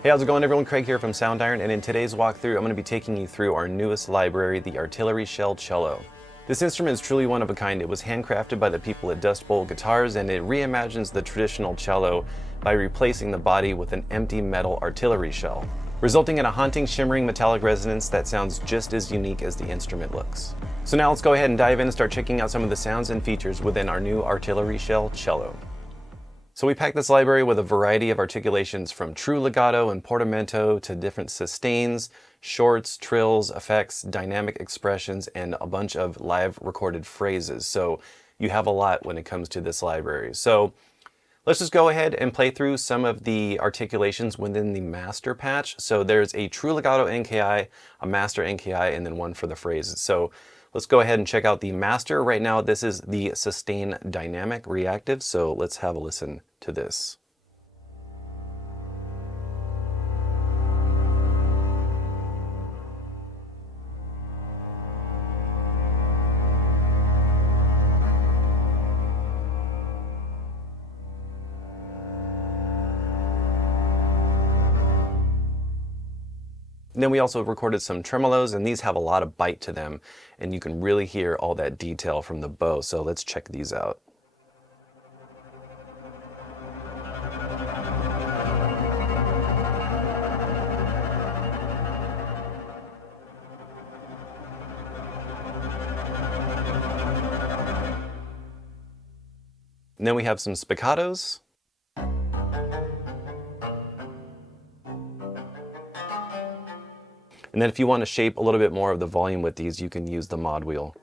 Hey, how's it going everyone? Craig here from Soundiron, and in today's walkthrough I'm going to be taking you through our newest library, the Shell Cello. This instrument is truly one of a kind. It was handcrafted by the people at Dust Bowl Guitars, and it reimagines the traditional cello by replacing the body with an empty metal artillery shell, resulting in a haunting, shimmering metallic resonance that sounds just as unique as the instrument looks. So now let's go ahead and dive in and start checking out some of the sounds and features within our new Shell Cello. So we packed this library with a variety of articulations from true legato and portamento to different sustains, shorts, trills, effects, dynamic expressions, and a bunch of live recorded phrases. So you have a lot when it comes to this library. So let's just go ahead and play through some of the articulations within the master patch. So there's a true legato NKI, a master NKI, and then one for the phrases. So let's go ahead and check out the master. Right now, this is the sustain dynamic reactive. So let's have a listen to this. And then we also recorded some tremolos, and these have a lot of bite to them, and you can really hear all that detail from the bow. So let's check these out. And then we have some spiccatos. And then if you want to shape a little bit more of the volume with these, you can use the mod wheel.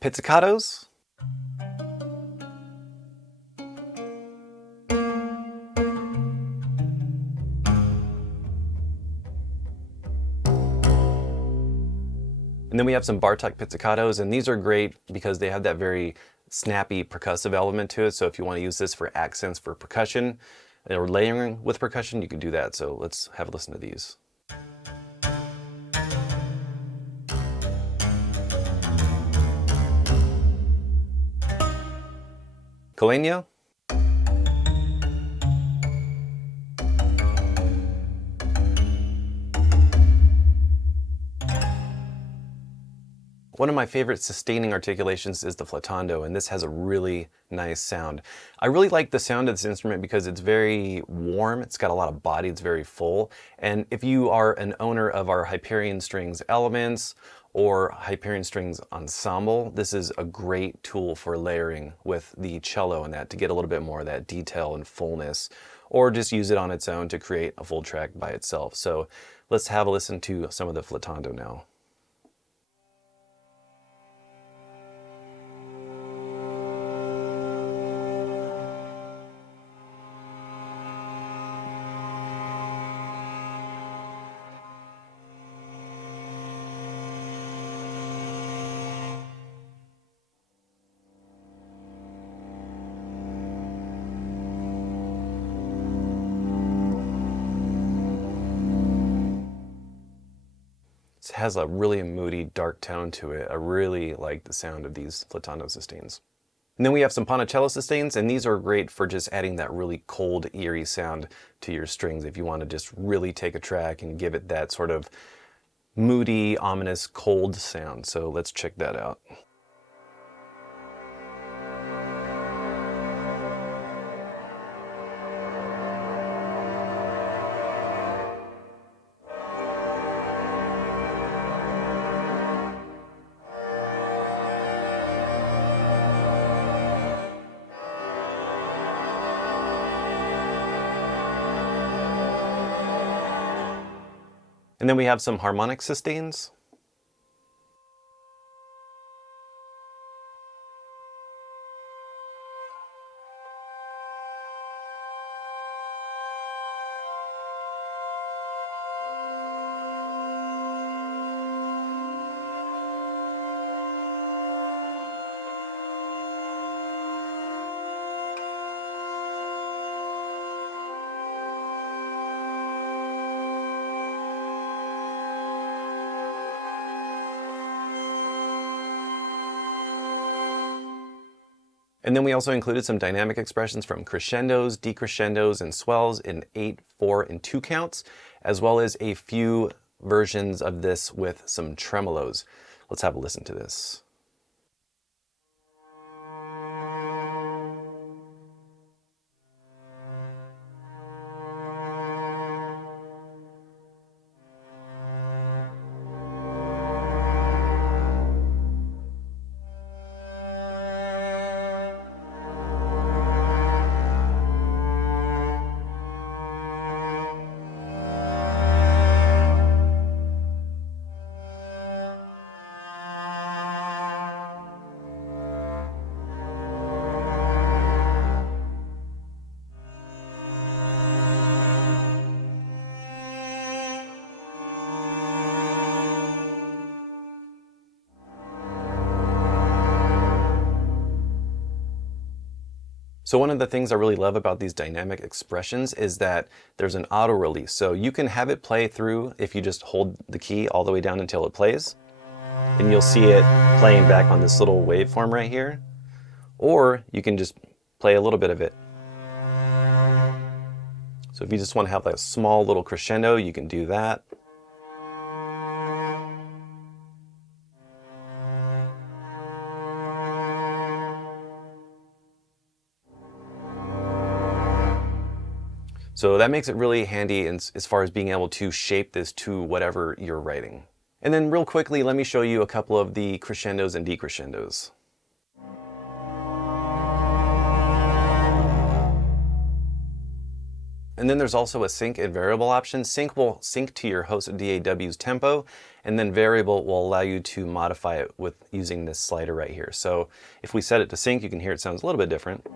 Pizzicatos. And then we have some Bartok pizzicatos, and these are great because they have that very snappy percussive element to it. So if you want to use this for accents for percussion or layering with percussion, you can do that. So let's have a listen to these. Coleño. One of my favorite sustaining articulations is the flautando, and this has a really nice sound. I really like the sound of this instrument because it's very warm, it's got a lot of body, it's very full. And if you are an owner of our Hyperion Strings Elements or Hyperion Strings Ensemble, this is a great tool for layering with the cello and that to get a little bit more of that detail and fullness, or just use it on its own to create a full track by itself. So let's have a listen to some of the flautando now. It has a really moody, dark tone to it. I really like the sound of these flautando sustains. And then we have some Ponticello sustains, and these are great for just adding that really cold, eerie sound to your strings if you want to just really take a track and give it that sort of moody, ominous, cold sound. So let's check that out. And then we have some harmonic sustains. And then we also included some dynamic expressions from crescendos, decrescendos, and swells in 8, 4, and 2 counts, as well as a few versions of this with some tremolos. Let's have a listen to this. So one of the things I really love about these dynamic expressions is that there's an auto release. So you can have it play through if you just hold the key all the way down until it plays. And you'll see it playing back on this little waveform right here. Or you can just play a little bit of it. So if you just want to have like a small little crescendo, you can do that. So that makes it really handy as far as being able to shape this to whatever you're writing. And then real quickly, let me show you a couple of the crescendos and decrescendos. And then there's also a sync and variable option. Sync will sync to your host DAW's tempo, and then variable will allow you to modify it with using this slider right here. So if we set it to sync, you can hear it sounds a little bit different.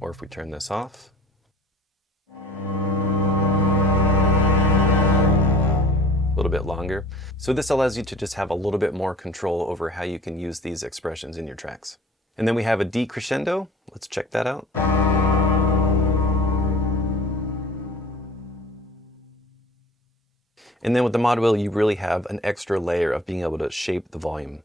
Or if we turn this off. A little bit longer. So this allows you to just have a little bit more control over how you can use these expressions in your tracks. And then we have a decrescendo. Let's check that out. And then with the mod wheel, you really have an extra layer of being able to shape the volume.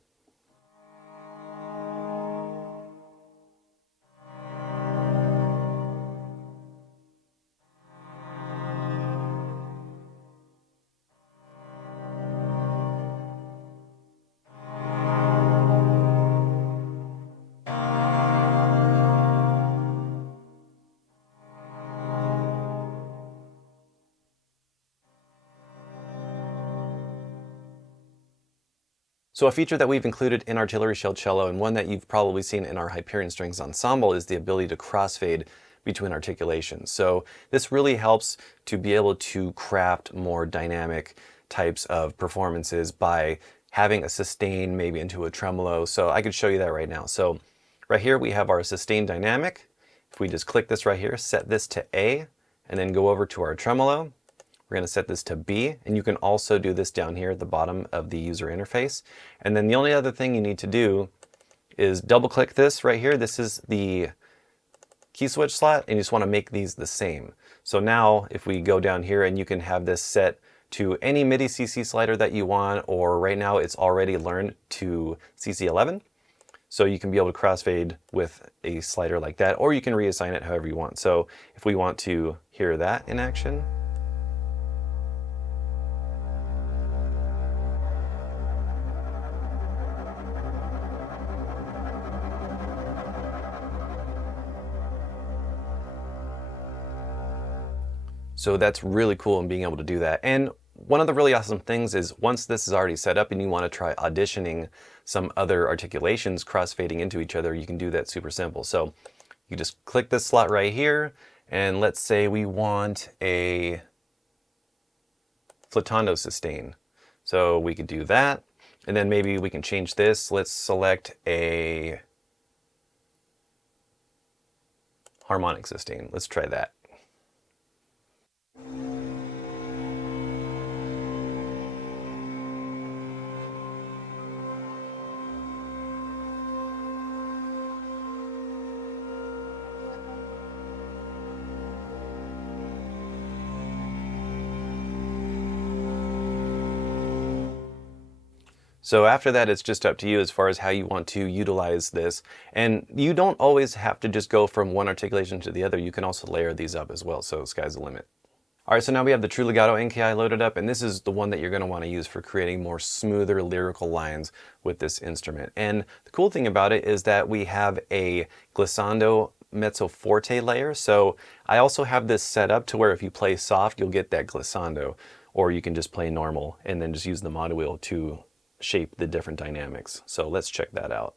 So a feature that we've included in Artillery Shell Cello, and one that you've probably seen in our Hyperion Strings Ensemble, is the ability to crossfade between articulations. So this really helps to be able to craft more dynamic types of performances by having a sustain maybe into a tremolo. So I could show you that right now. So right here we have our sustain dynamic. If we just click this right here, set this to A, and then go over to our tremolo, we're going to set this to B, and you can also do this down here at the bottom of the user interface. And then the only other thing you need to do is double click this right here. This is the key switch slot, and you just want to make these the same. So now if we go down here, and you can have this set to any MIDI CC slider that you want, or right now it's already learned to CC11. So you can be able to crossfade with a slider like that, or you can reassign it however you want. So if we want to hear that in action, so that's really cool in being able to do that. And one of the really awesome things is once this is already set up and you want to try auditioning some other articulations crossfading into each other, you can do that super simple. So you just click this slot right here, and let's say we want a flautando sustain. So we could do that, and then maybe we can change this. Let's select a harmonic sustain. Let's try that. So after that, it's just up to you as far as how you want to utilize this. And you don't always have to just go from one articulation to the other. You can also layer these up as well, so sky's the limit. All right, so now we have the True Legato NKI loaded up, and this is the one that you're going to want to use for creating more smoother lyrical lines with this instrument. And the cool thing about it is that we have a glissando mezzo forte layer. So I also have this set up to where if you play soft, you'll get that glissando, or you can just play normal and then just use the mod wheel to shape the different dynamics. So let's check that out.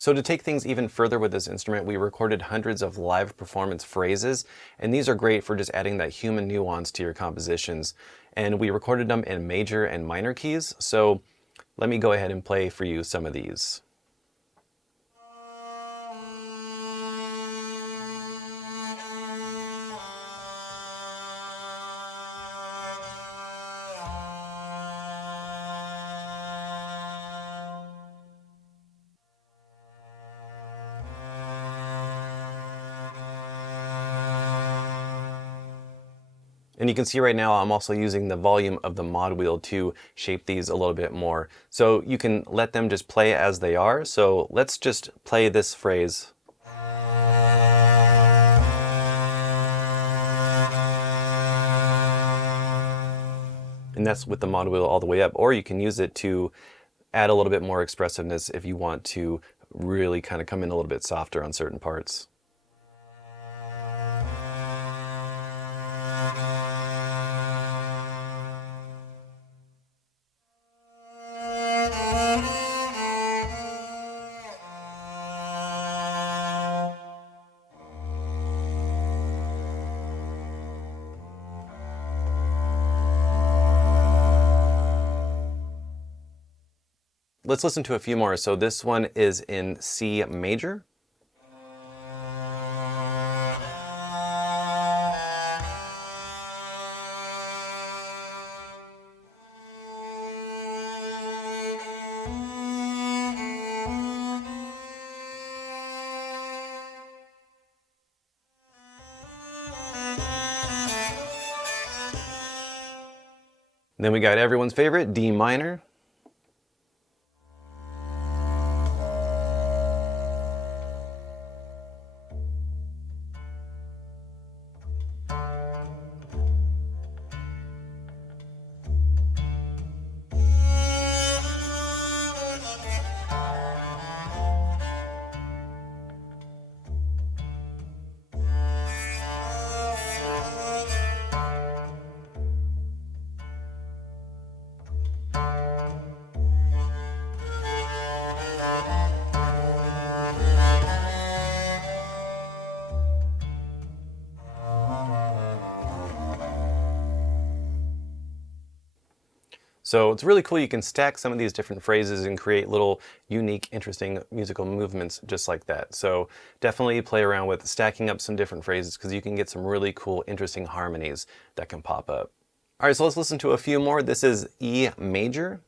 So to take things even further with this instrument, we recorded hundreds of live performance phrases, and these are great for just adding that human nuance to your compositions. And we recorded them in major and minor keys, so let me go ahead and play for you some of these. And you can see right now I'm also using the volume of the mod wheel to shape these a little bit more. So you can let them just play as they are. So let's just play this phrase. And that's with the mod wheel all the way up. Or you can use it to add a little bit more expressiveness if you want to really kind of come in a little bit softer on certain parts. Let's listen to a few more. So this one is in C major. Then we got everyone's favorite, D minor. So it's really cool. You can stack some of these different phrases and create little unique, interesting musical movements just like that. So definitely play around with stacking up some different phrases because you can get some really cool, interesting harmonies that can pop up. All right, so let's listen to a few more. This is E major.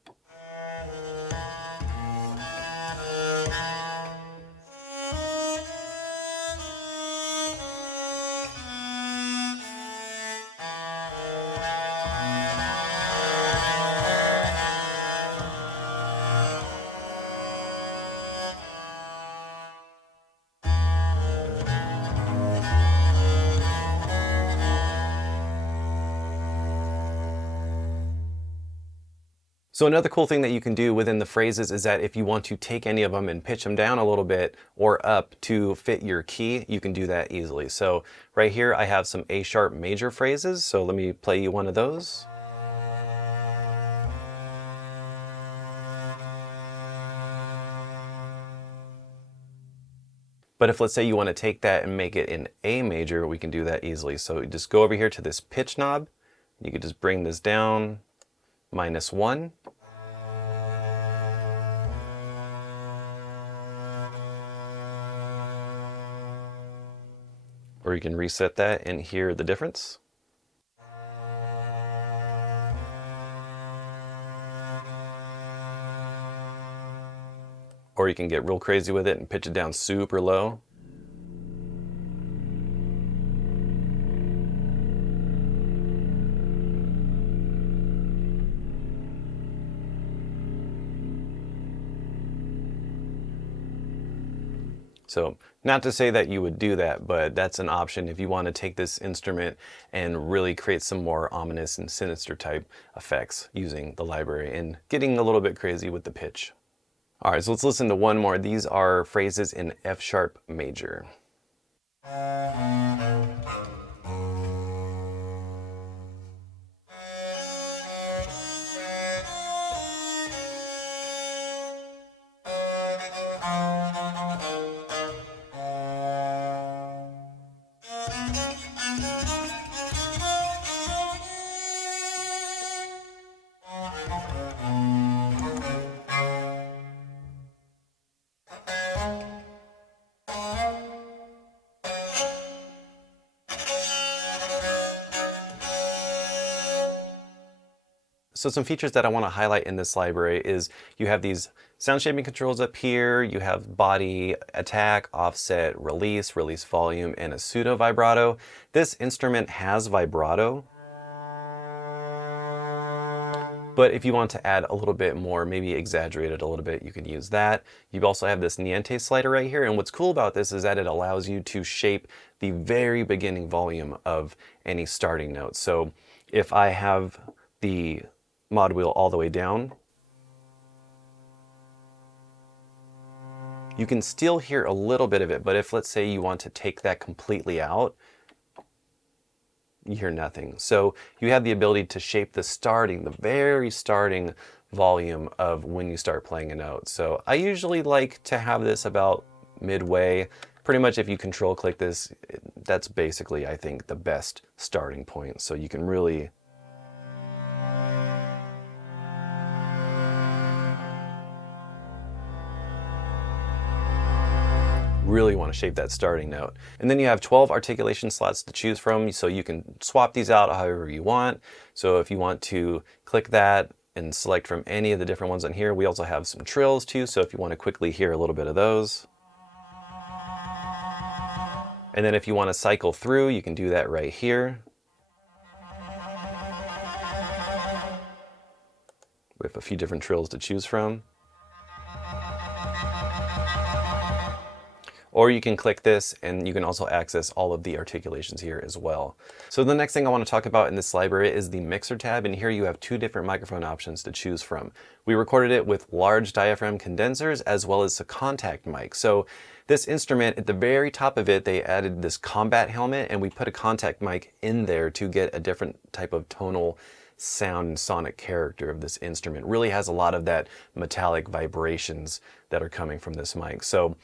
So another cool thing that you can do within the phrases is that if you want to take any of them and pitch them down a little bit or up to fit your key, you can do that easily. So right here I have some A sharp major phrases, so let me play you one of those. But if let's say you want to take that and make it in A major, we can do that easily. So just go over here to this pitch knob, you can just bring this down, -1. Or you can reset that and hear the difference. Or you can get real crazy with it and pitch it down super low. So not to say that you would do that, but that's an option if you want to take this instrument and really create some more ominous and sinister type effects using the library and getting a little bit crazy with the pitch. All right, so let's listen to one more. These are phrases in F sharp major. So some features that I want to highlight in this library is you have these sound shaping controls up here, you have body attack, offset, release volume, and a pseudo vibrato. This instrument has vibrato, but if you want to add a little bit more, maybe exaggerate it a little bit, you can use that. You also have this niente slider right here, and what's cool about this is that it allows you to shape the very beginning volume of any starting note. So if I have the mod wheel all the way down, you can still hear a little bit of it, but if let's say you want to take that completely out, you hear nothing. So you have the ability to shape the very starting volume of when you start playing a note. So I usually like to have this about midway. Pretty much if you control click this, that's basically, I think, the best starting point. So you can really want to shape that starting note. And then you have 12 articulation slots to choose from, so you can swap these out however you want. So if you want to click that and select from any of the different ones on here, we also have some trills too, so if you want to quickly hear a little bit of those. And then if you want to cycle through, you can do that right here. We have a few different trills to choose from. Or you can click this and you can also access all of the articulations here as well. So the next thing I want to talk about in this library is the mixer tab, and here you have two different microphone options to choose from. We recorded it with large diaphragm condensers as well as a contact mic. So this instrument, at the very top of it, they added this combat helmet, and we put a contact mic in there to get a different type of tonal sound and sonic character of this instrument. It really has a lot of that metallic vibrations that are coming from this mic. So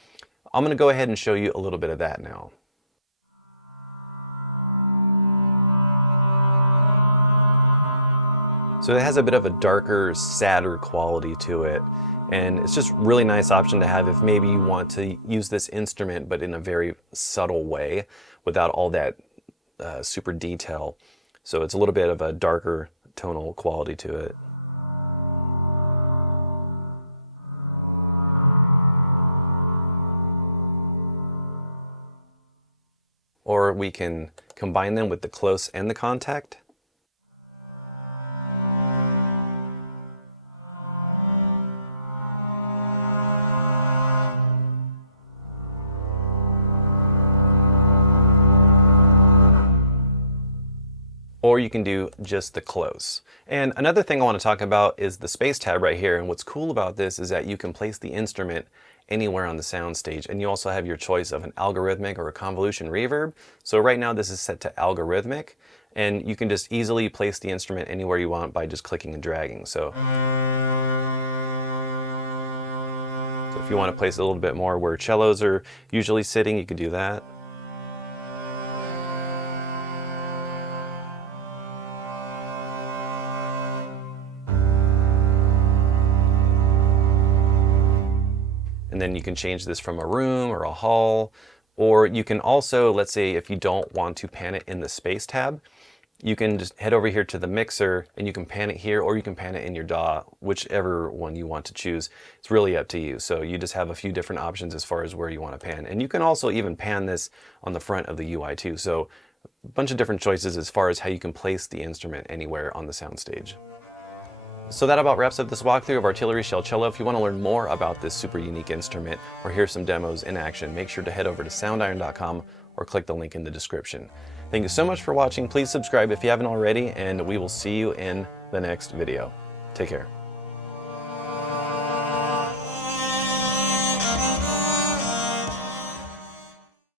I'm going to go ahead and show you a little bit of that now. So it has a bit of a darker, sadder quality to it, and it's just really nice option to have if maybe you want to use this instrument but in a very subtle way without all that super detail. So it's a little bit of a darker tonal quality to it. Or we can combine them with the close and the contact. Or you can do just the close. And another thing I want to talk about is the space tab right here. And what's cool about this is that you can place the instrument anywhere on the soundstage, and you also have your choice of an algorithmic or a convolution reverb. So right now this is set to algorithmic, and you can just easily place the instrument anywhere you want by just clicking and dragging. So if you want to place it a little bit more where cellos are usually sitting, you can do that. And then you can change this from a room or a hall Or you can also, let's say if you don't want to pan it in the space tab, you can just head over here to the mixer and you can pan it here, or you can pan it in your DAW, whichever one you want to choose. It's really up to you. So you just have a few different options as far as where you want to pan. And you can also even pan this on the front of the UI too. So a bunch of different choices as far as how you can place the instrument anywhere on the soundstage. So that about wraps up this walkthrough of Artillery Shell Cello. If you want to learn more about this super unique instrument or hear some demos in action, make sure to head over to soundiron.com or click the link in the description. Thank you so much for watching. Please subscribe if you haven't already, and we will see you in the next video. Take care.